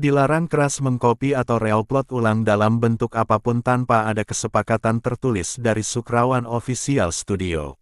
Dilarang keras mengcopy atau reupload ulang dalam bentuk apapun tanpa ada kesepakatan tertulis dari Sukrawan Official Studio.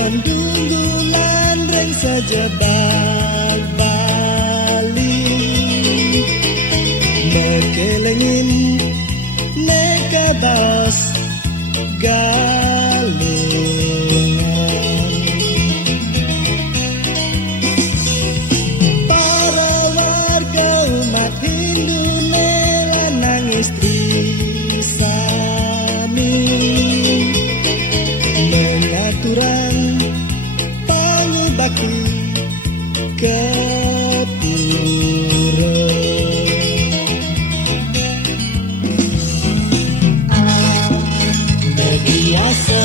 Dungulan reng sejedak Bali mekelengin neka baos galungan para warga umat Hindu nela nangis trisani mengaturan bakti keturo berbiasa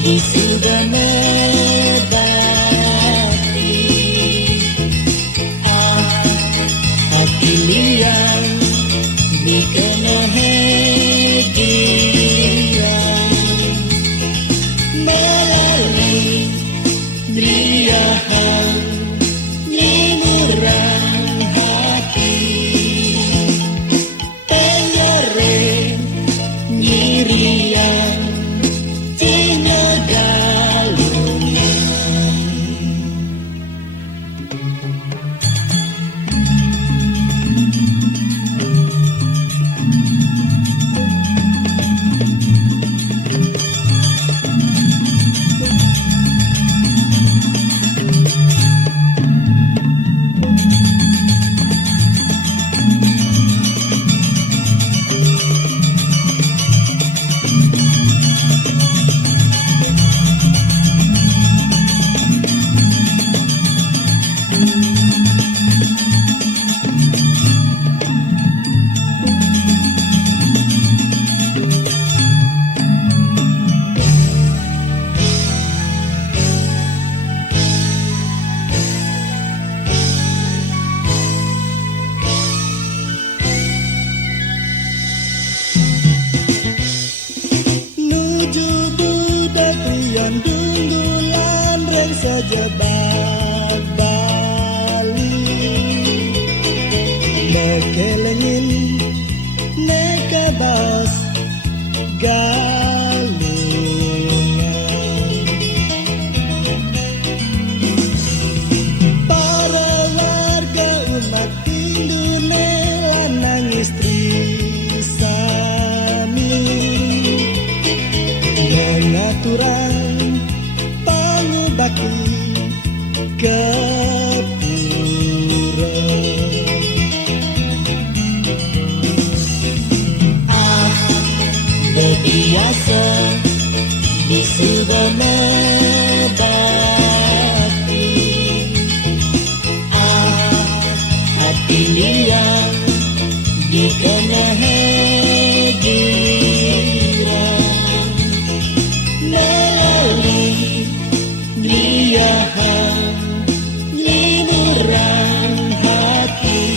di sudah medati hati liang di kenehegian melalui Liahan limurang hati Penyore nyirian Cina galungan Dungulan reng sejedak Bali mekelengin neka baos galungan para warga umat Hindu nela nangis trisani mengaturan bakti keturo berbiasa di sudah medati hati liang di kenehegiran melalui liahan limurang hati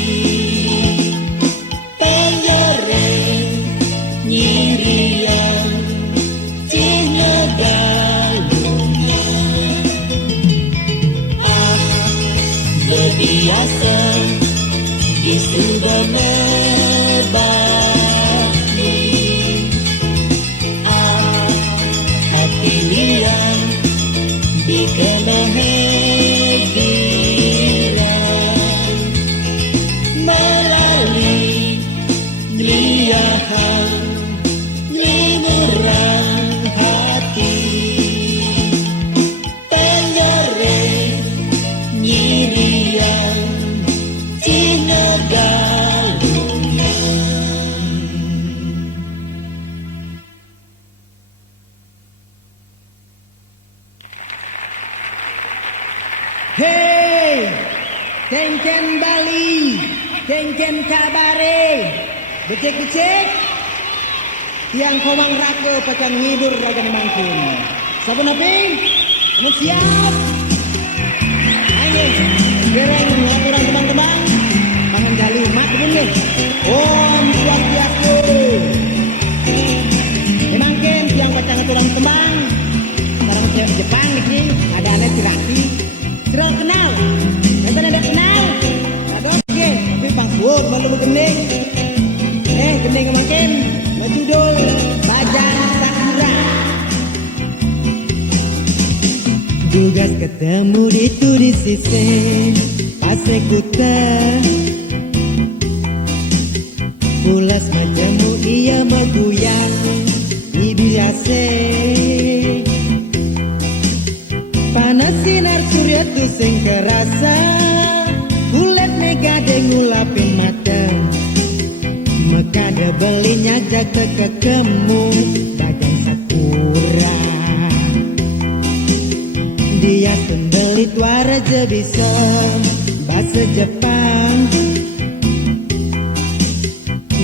Penyore nyirian Cina galungan berbiasa di sudah medati hati liang di kenehegiran melalui liahan limurang Ken Bali, Ken Kabare, becek-becek, tiang komang raga pacang ngidur raga mangkin. Sabun aping, kamu siap? Ayo, gereng laporan teman-teman, tangan jali mak dulu. Om Swastiastu. Mangkin tiang pacang tulang tembang, sekarang siap Jepang ini ada anak tiraki, serang kenal. Ada kenal, ada oke, tapi bangkuat malu gening. Gening makin, judul Bajang Sakura. Tugas ketemu di sisi Pasekuta. Pulas macammu ia maguyang ibiase. Panas sinar surya tu sing kerasa. Kulit nega ngulapin mata. Mekada belinya jaga kekemu Bajang Sakura. Dia pendelit waraja bisa bahasa Jepang.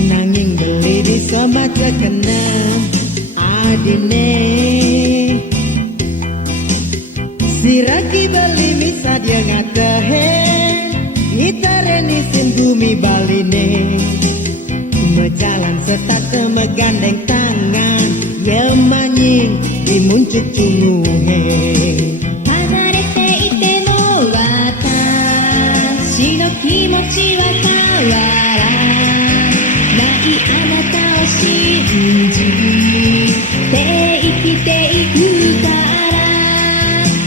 Nanging beli bisa maca kena adine. Siraki beli misa dia ngatahen Ngitareni sin bumi baline. Mejalan setat megandeng tangan Ya manying dimuncul cunguhe. Hanarete ite mo watashi no kimochi wa kawara nai anata o shinji te ikite iku kara.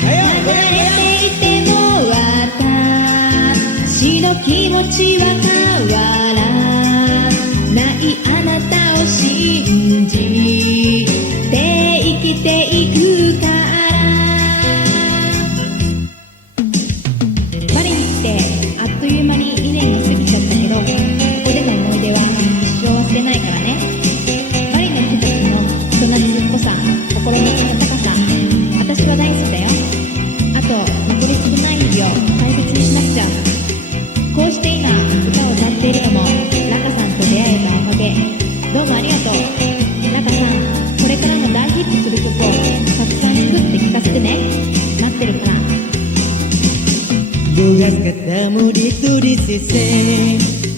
Hanarete ite mo watashi no kimochi wa kawara nai anata o shinji te ikite iku kara. Baliに来てあっという間に2年が過ぎちゃったけど、ここでの思い出は一生忘れないからね。バリの人たちの人懐っこさ、心の温かさ、私は大好きだよ。あと残り少ない日々を大切にしなくちゃ。こうして今歌を歌っているのもラカさんと出会えたおかげ。どうもありがとうラカさん。これからも大ヒットする曲をたくさん作って聴かせてね。待ってるから。Tugas ketemu di sisi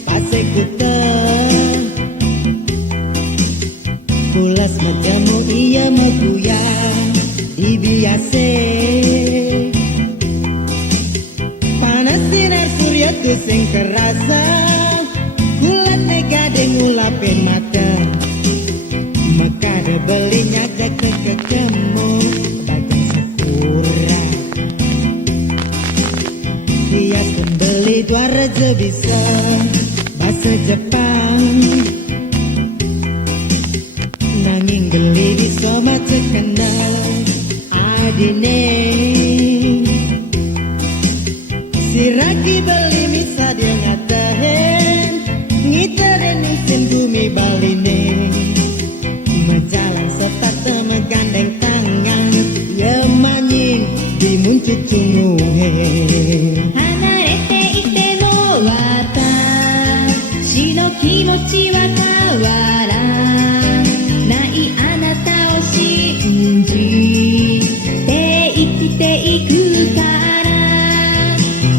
Pasekuta. Pulas macammu ia maguyang ibiase. Panas sinar surya tu sing kerasa. Kulat nega ngulapin mata. Mekada belinya jaga ketemu Bajang Sakura. Dia pembeli dua raja bisa bahasa Jepang. Nanging geli bisa maca kenal adine. Siraki beli misa dia ngatahen ngitaren isin bumi baline. Mejalan setat megandeng tangan Ya manying dimuncul cunguhe. Hanarete ite mo watashi no kimochi wa kawara nai anata o shinji te ikite iku kara.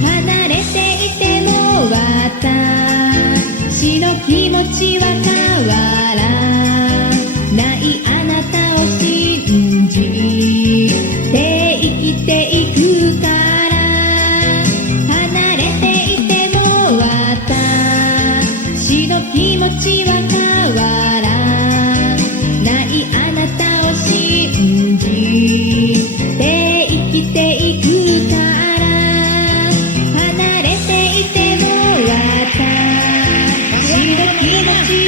Hanarete ite mo watashi no kimochi wa kawara nai anata o shinji te ikite iku kara. Hanarete ite mo watashi no kimochi wa kawara nai anata o shinji te ikite iku kara. Hanarete ite mo watashi no kimochi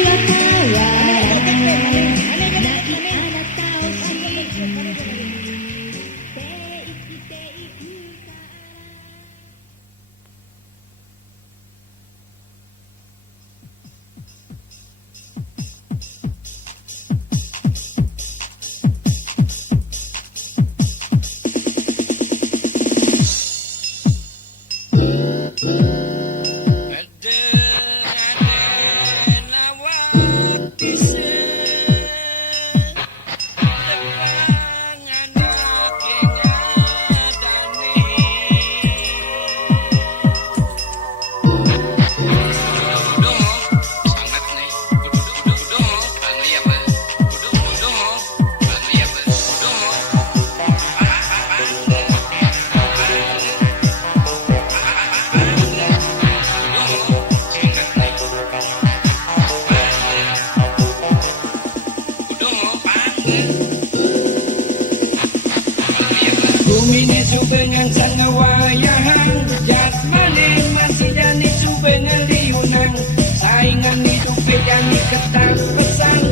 Bumine subengang sangawayahan jasmane masih jani subengang liunang saingan hidup jani ketang pesang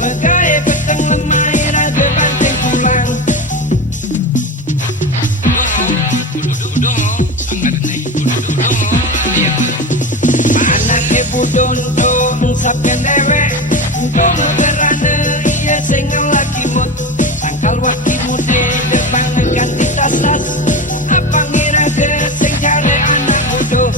megae peteng lemai raga banteng pulang anaknya budon to sapken dewek untuk berana iya sengal laki mut tangkal wakil mude depan ganti tas apa ngira ke sing jare anak bodoh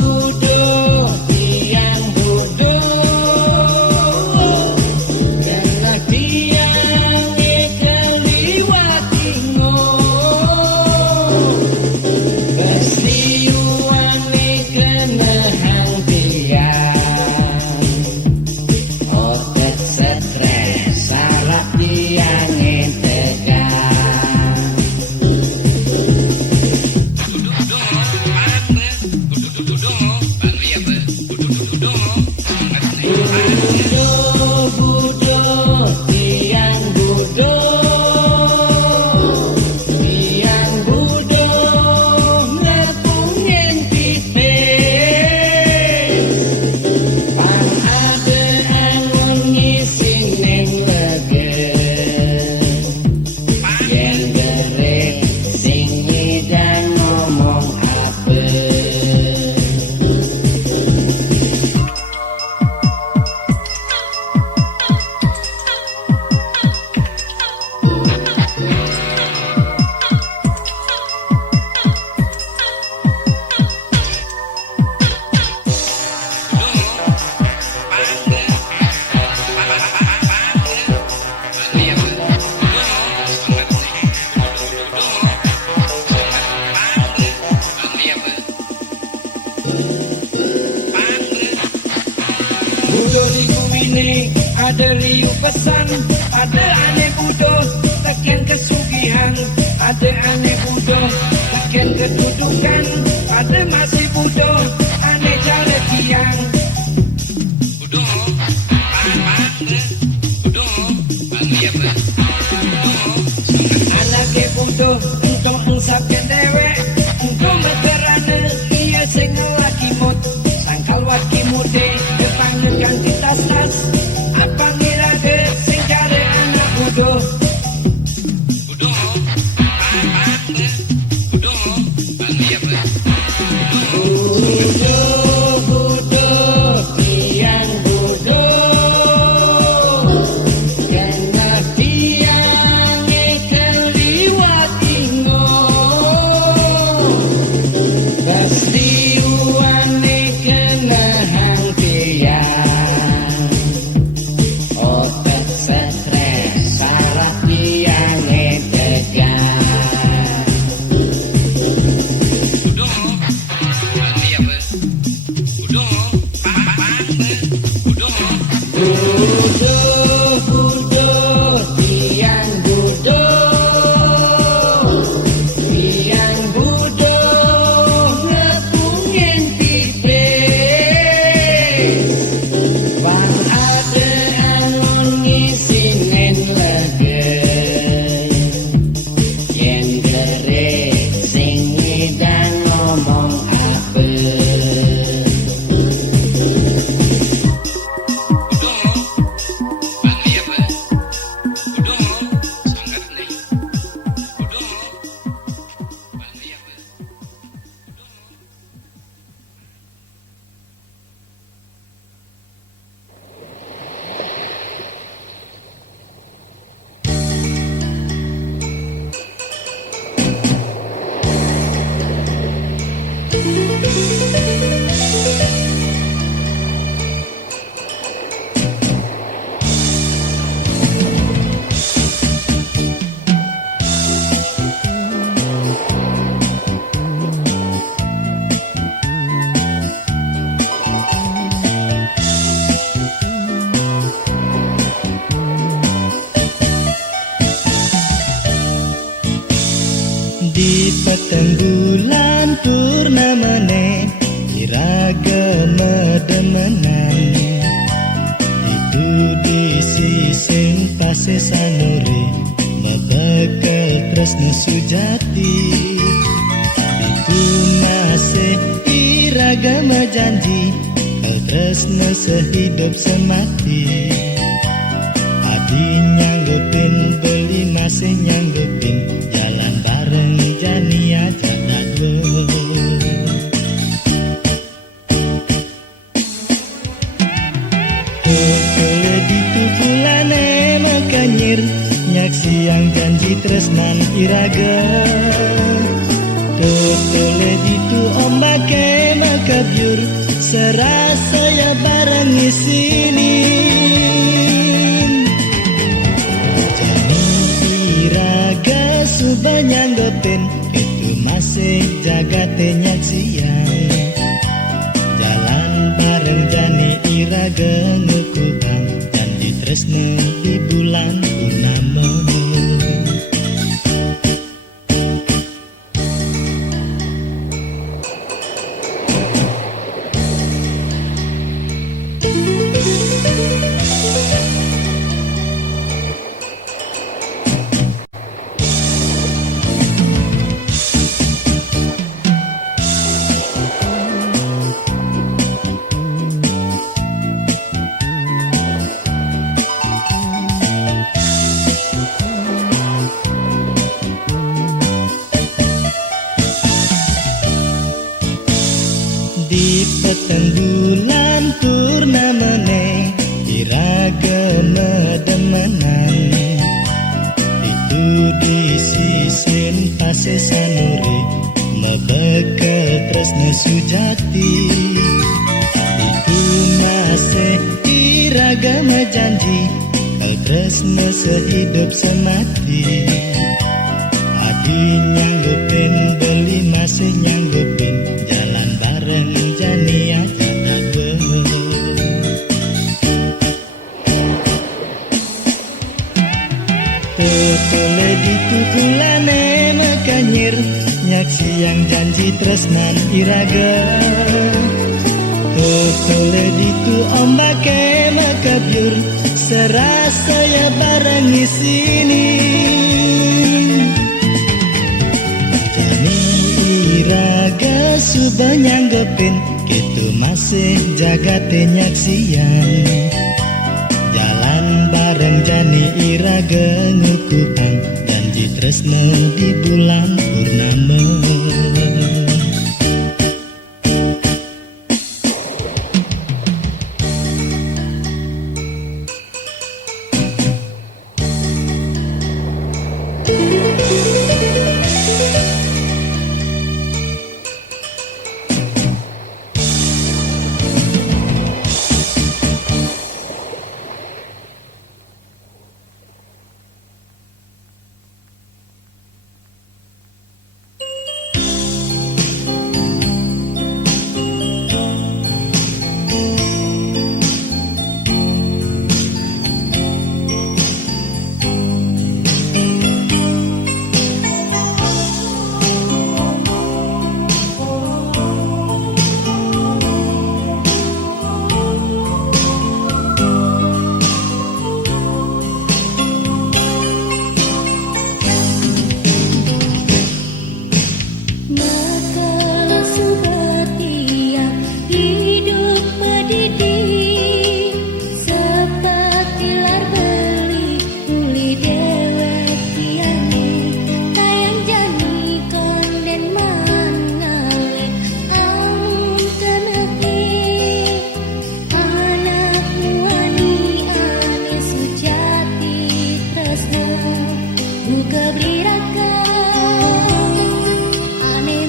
bodoh tiang bodoh karena tiang keliwati ngo kesliuan kena hang tiang otet stres salah tiang tegang bodoh tiang bodoh nerpungen tipis pang ada angon ngising neng legen yen derek sing ngidang ngomong apa Budo di kumine ada riuh pesan ada aneh budo teken kesugihan ada aneh budo teken kedudukan ada masih budo aneh jale tiang anaknya budo untuk ensapkan dewek untuk meterane iya sing laki mut sangkal waki mude depan ganti tas apa ngira ke sing jare anak bodoh bodoh bulan purnamane iraga medemenan itu di sising pase sanore mebeke tresno sujati itu masih iraga mejanji kau tresno sehidup semati adi nyanggupin beli masih nyanggupin jalan bareng jani aja dadwe Kekele di tulane makanyir nyak siang janji tresnan iraga Kekele di tu ombake makabyur serasa ya bareng isini Subanyanggotin itu masih jagate nyak siang jalan bareng jani iraga ngukubang janji tresno di bulan purnama Di petang bulan purnamane iraga medemenan itu di sisin pase sanuri mebeke tresno sujati itu masih iraga mejanji kau tresno sehidup semati adi nyanggupin beli masih nyanggupin jalan bareng jani aja dadwe Tetole di tukulane makanyir nyak siang janji tresnan iraga Tetole di tu ombake makabyur serasa ya bareng isini iraga subanyanggotin gitu masih jagate nyak siang jalan bareng jani iraga ngukupang janji tresno di bulan purnama Buka beri raka, aneh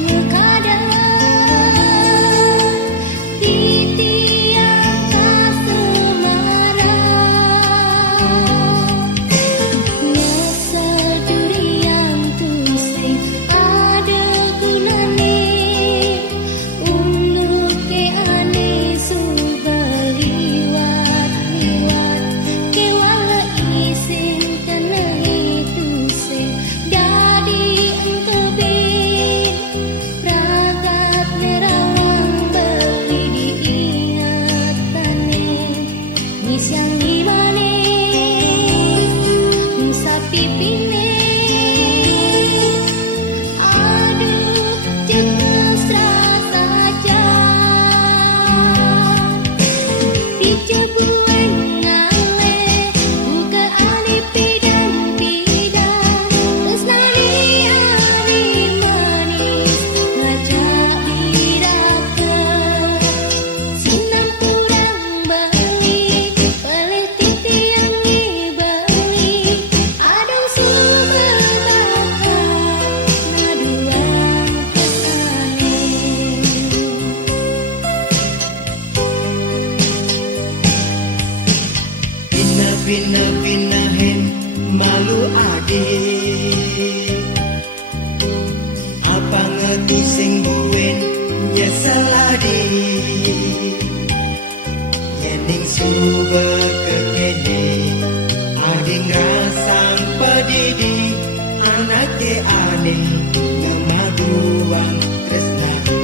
tu sing buen ya seladi yening suba kekene ading rasang pedidi anak ke aning ngemaduan tresnane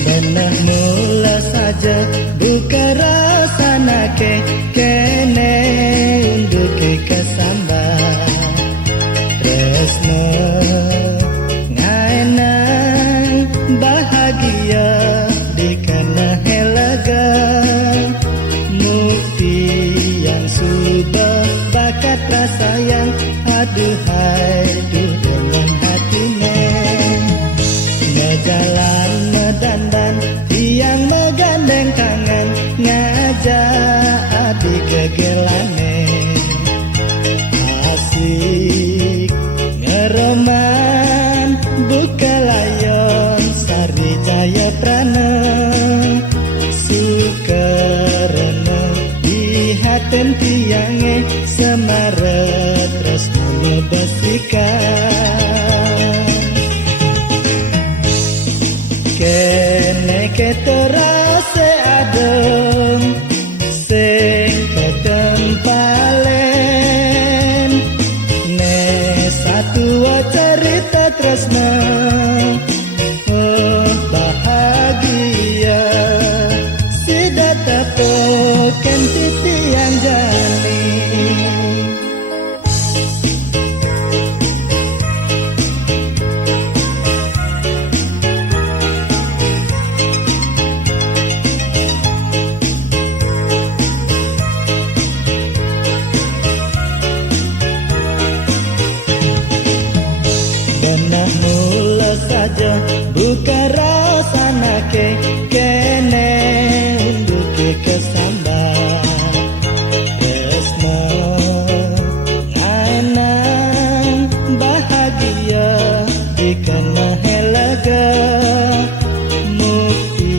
Benah mula saja buka rasa nake kene unduk ke kesamba tresno ngaenang bahagia dikana helaga mukti yang sudah bakat rasa yang aduhai dengan hatinya jalan medandan yang megandeng kangen ngajak adik kegelane asik ngeroman buka layon sari jaya prana sukarana di haten tiange semaret terus menebasikan kene ketorase adem sing ketempalen ne satu cerita tresna oh bahagia sida tapoken titian jani Benah mula saja buka rasa nake kene unduk ke kesamba tresno anang bahagia dikana helaga mukti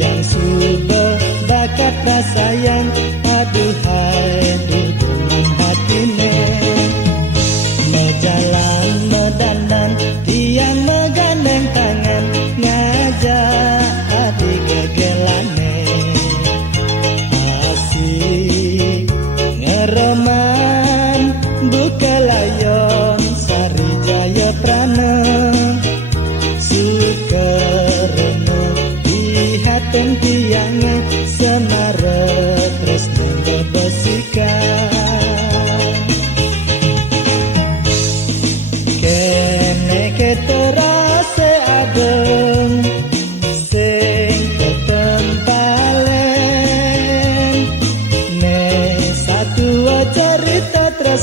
yang sudah bakat rasa yang aduhai dengan hati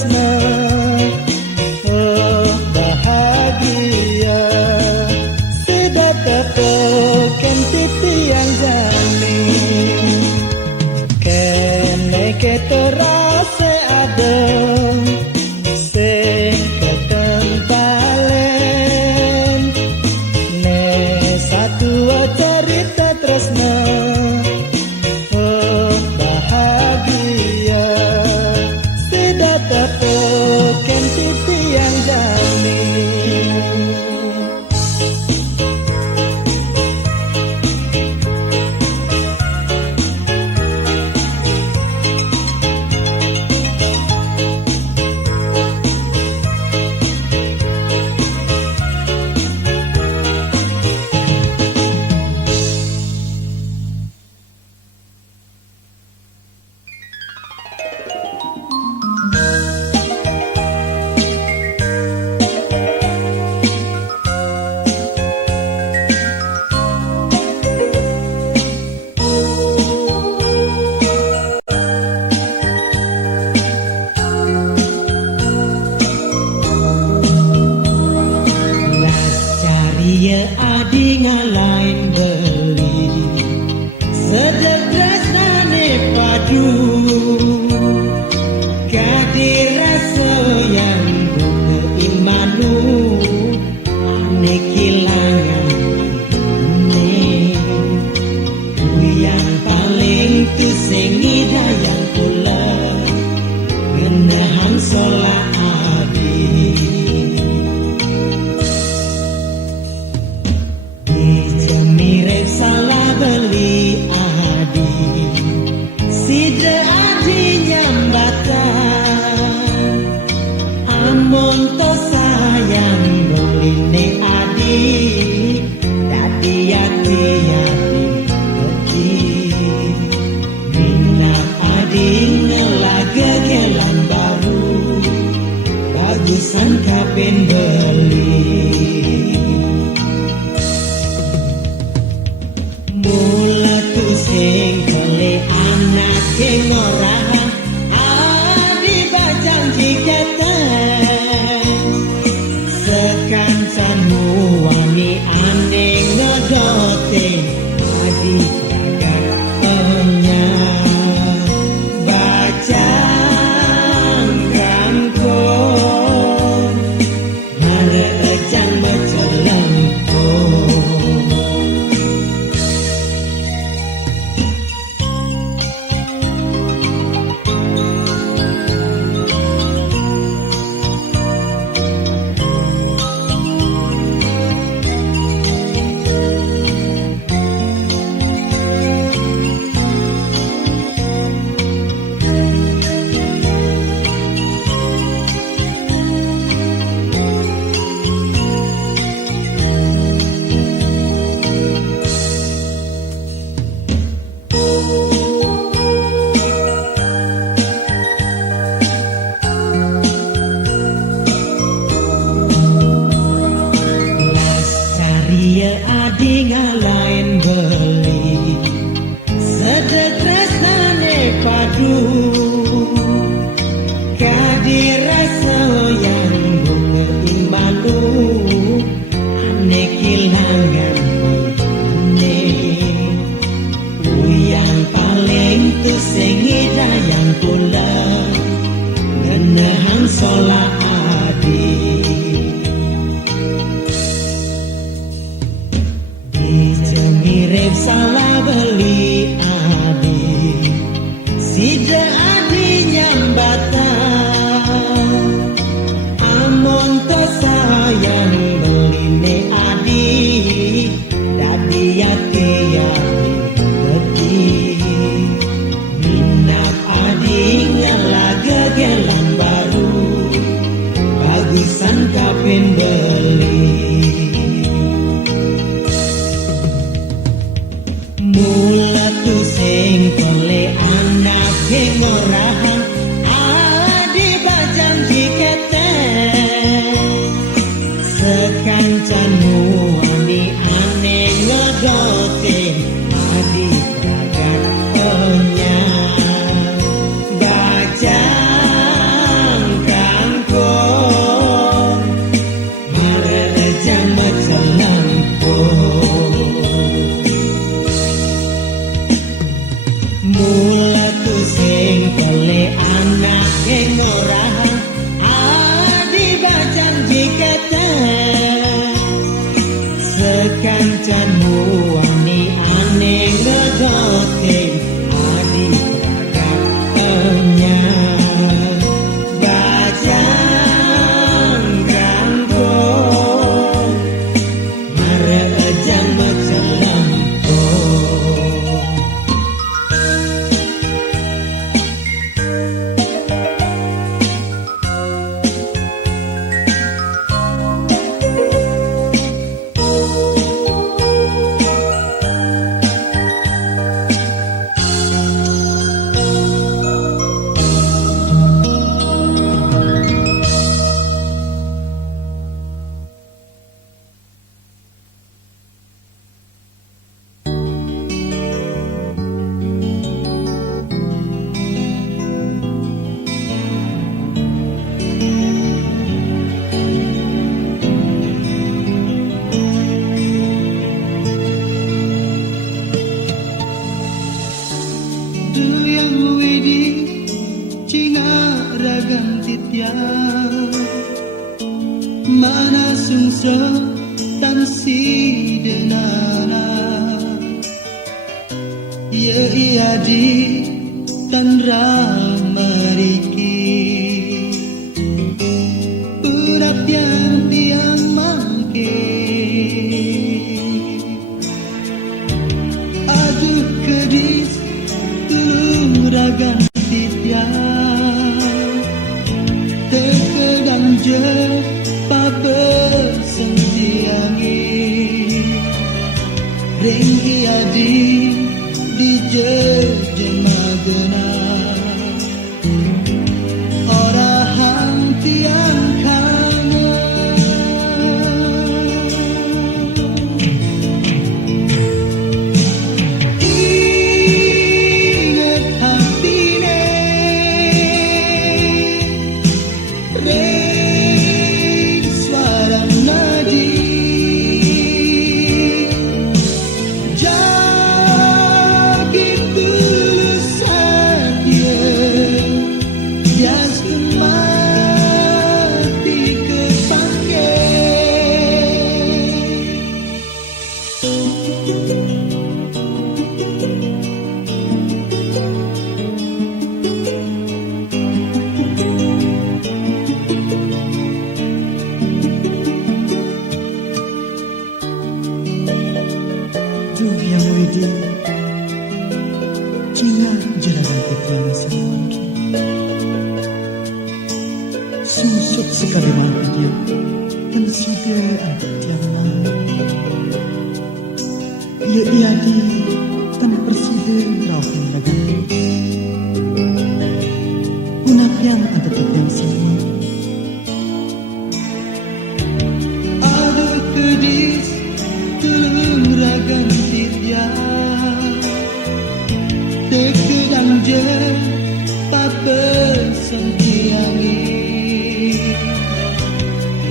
tresna oh bahagia sudah tepukan titian jami kene keterase adem sing ketempalen ne satu cerita tresna oh bahagia sudah tepukan titian jami Cari adi ngalain beli sedekresane padu kadir rasa yang berimanu ane kilangan ane yang paling tu sengi dayang pula kenahan solat adi mirip salah beli adi sida adi nyambatan amun to sayang beli ne adi dadi adi adi minat adi ngelaga gelan baru bagusan kapen beli mula tu sing kele anak sing orahan adi bajanji kata sekancanmu wangi ane ngedote adi jagat penyang bacangkan ko hara ejang bacalam ko Ria adi ngalain beli sedekresane padu kadir rasa yang berimbanu ane kilangan ane yang paling tu sengi dayang pula ngenahan solat adi mirip salah beli adi sida adi nyambatan amun to sayang beli ne adi dadi ati ati minat adi ngelaga gelan baru ragan titiang mana sungso tan si denana ye iadi tan ramariki urat yang tiang mangke aduh kedis tulung ragan titiang terkedang je pabesen tiangi ring iadi di jemagena orahan tiang kangen inget hatine ring suara nadi jagi tulusan dia bias mati Duh yang wedi Cina jalanan ketiang semangki Susuk sekali mati dia Dan sudah ada tiang mah Ia iadi Dan persida rauhan ragan Unap yang ada ketiang semangki Ada kedis tulung ragan titiang terkedang je pabesen tiangi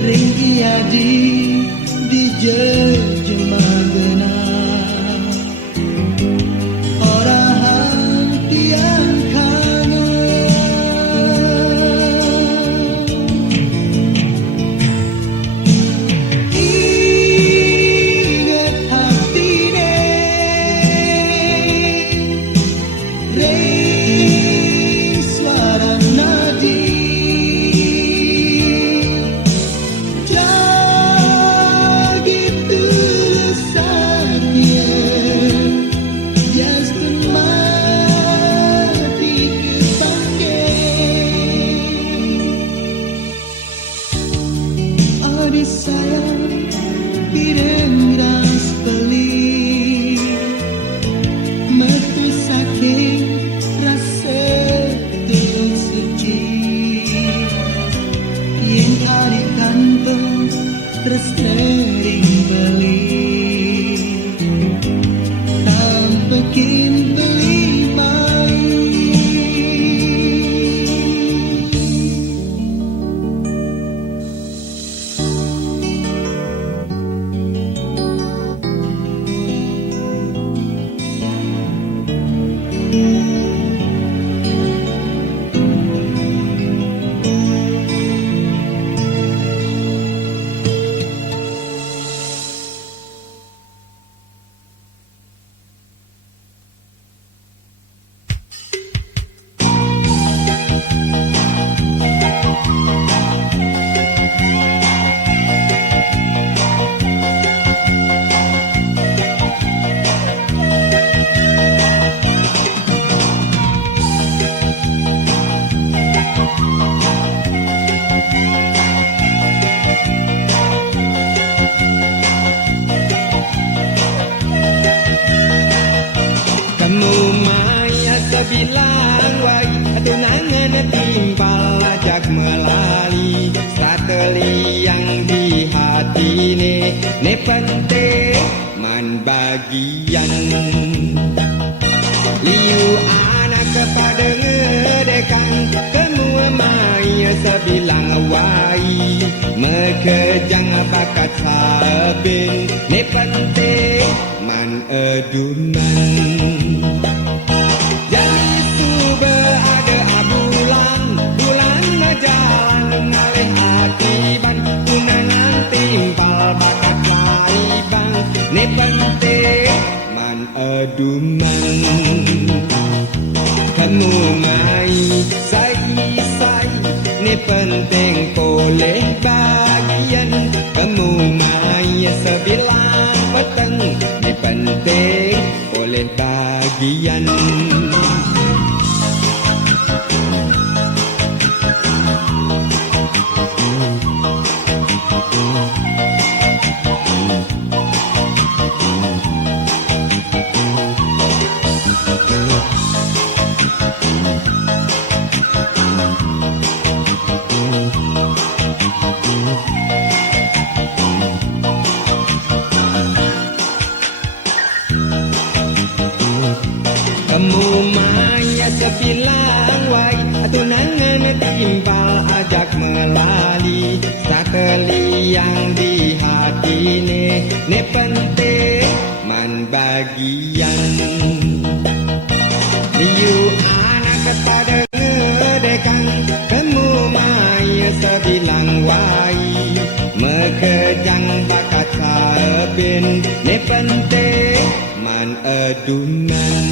ring iadi di jemagena orahan tiang kangen inget hatine ring suara nadi jagi tulusan dia bias mati kepanggil adik sayang pireng ras beli metu saking rasa tulung suci yang adik kantong terus sering beli tampekin beli main Kamu maya sebilang wai tunangan timpal ajak melali strateli yang di hati ne penting man bagian liu anak kepada ngedekan semua maya sebilang wai mekejang bakat sabin ne penting man edunan jadi tu berada bulan duman. Kamu mai sai ni penting boleh bagian. Kamu mai sebilang petang ni penting boleh bagian. Kamu maya sebilang wai tunangan timbal ajak melali. Sakeli yang di hati ne penting man bagian. Liu anak kepada ngedekang. Kamu maya sebilang wai mekejang bakat sabin ne penting man adunan.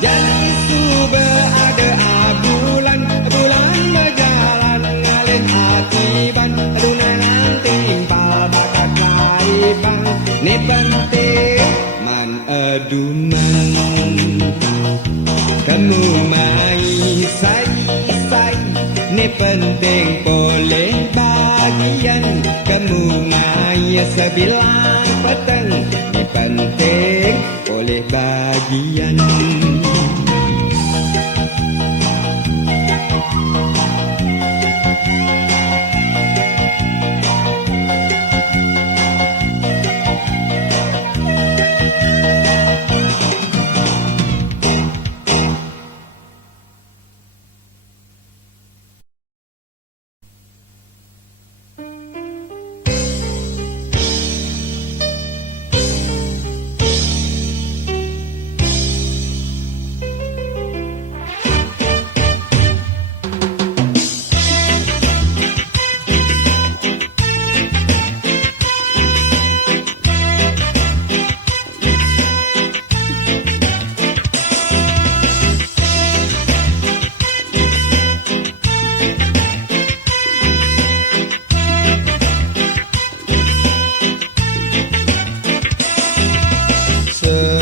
Jalan itu berada bulan berjalan ngalin akiban. Adunan timpal bakat laibang ni penting man adunan. Kamu mai sai ni penting boleh bagian. Kamu mai sebilang petang ni penting boleh bagian.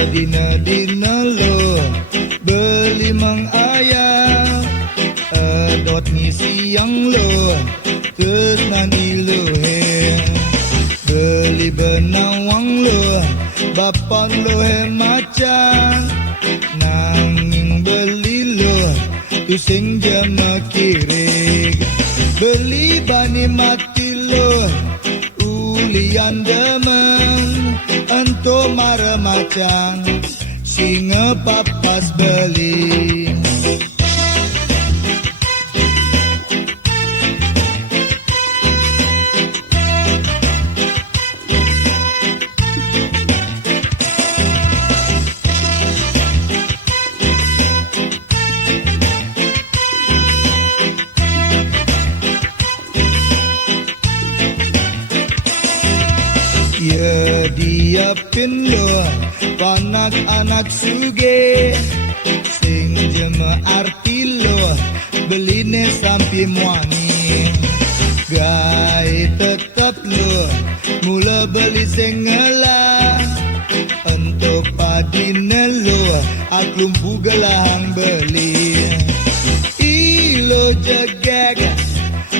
Dina-dina lo beli mang ayam adot ngisi yang lo tenan ilu he beli benawang lo bapak lo he macan nanging beli lo tu sing jama kiri beli bani mati lo ulian demen ento mara macang singa papas beli. Ya dia pinlo anak-anak suge sing jema arti lo beline sampai muani gai tetap lo mula beli sengela untuk padine lo aklum pugalang beli ilo jegeg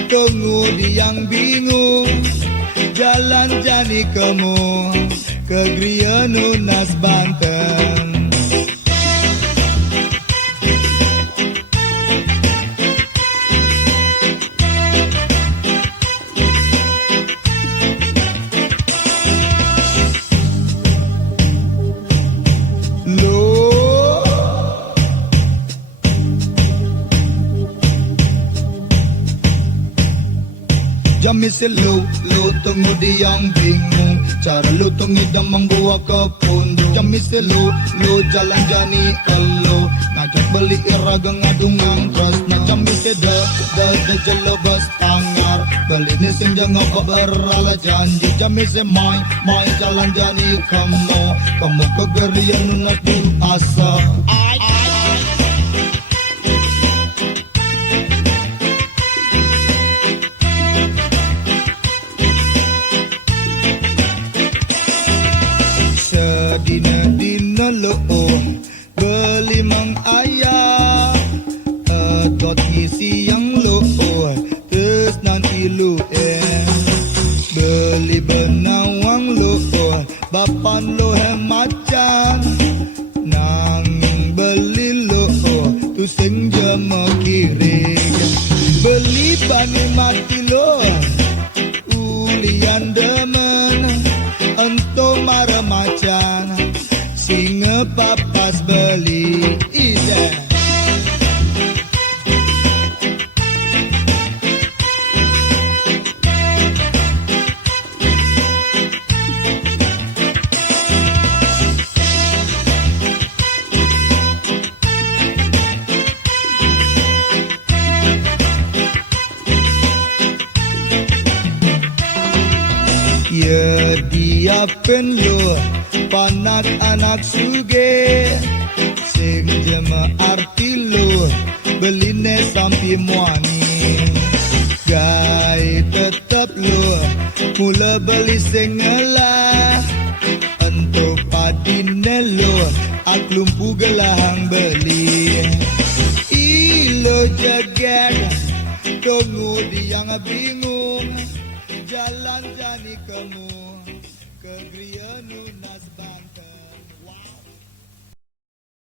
tunggu yang bingung jalan jani kamu ke Gria Nunas Banten. Jamis lu tunggu di yang bingung cara lu tungi damang buah ke pundung. Jamis lu jalan jani elo ngajak beli iragang ngadungang tras na jamis da jelo bas tangar Beli ni sing jangan kau berala janji Jami se main jalan jani kamu kegerian nunat di asa. Dina lo beli mang ayah dot isi yang lo terus nanti lo beli benawang lo bapan lo macan nang beli lo tu sing jama kiri beli bani mati lo ulian demen ento mara macan singa papas beli ide. Ya dia penlu panak anak suge sing jema arti lu beline sampai muani gai tetap lu mula beli sing ngelah ento padine lu aklumpu gelahang beli ilo jagat tunggu diang bingung jalan jani kamu kegrianu nasban